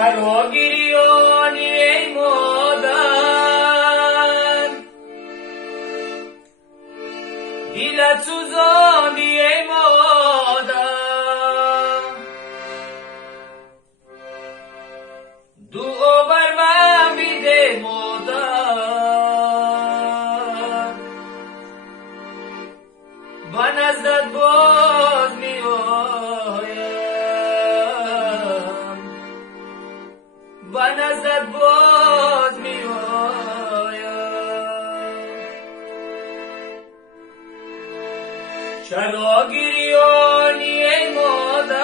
فراگیریانی ای مادر، دیلت سوزانی ای مادر، دعا بر من بیده مادر، با نزدت باز می آیم، با نزدت باز می آیم. چراگیریانی ای مادر،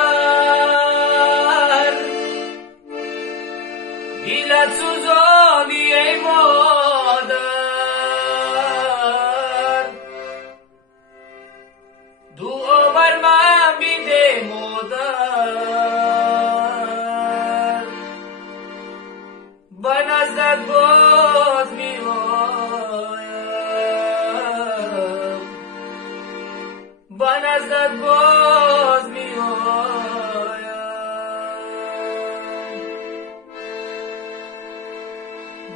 دیلت سوزانی ای مادر، دعا بر من بیده مادر، با نزدت باز می آیم، با نزدت باز می آیم،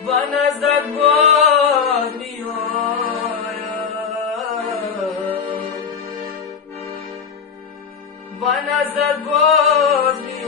با نزدت باز می آیم، با نزدت باز می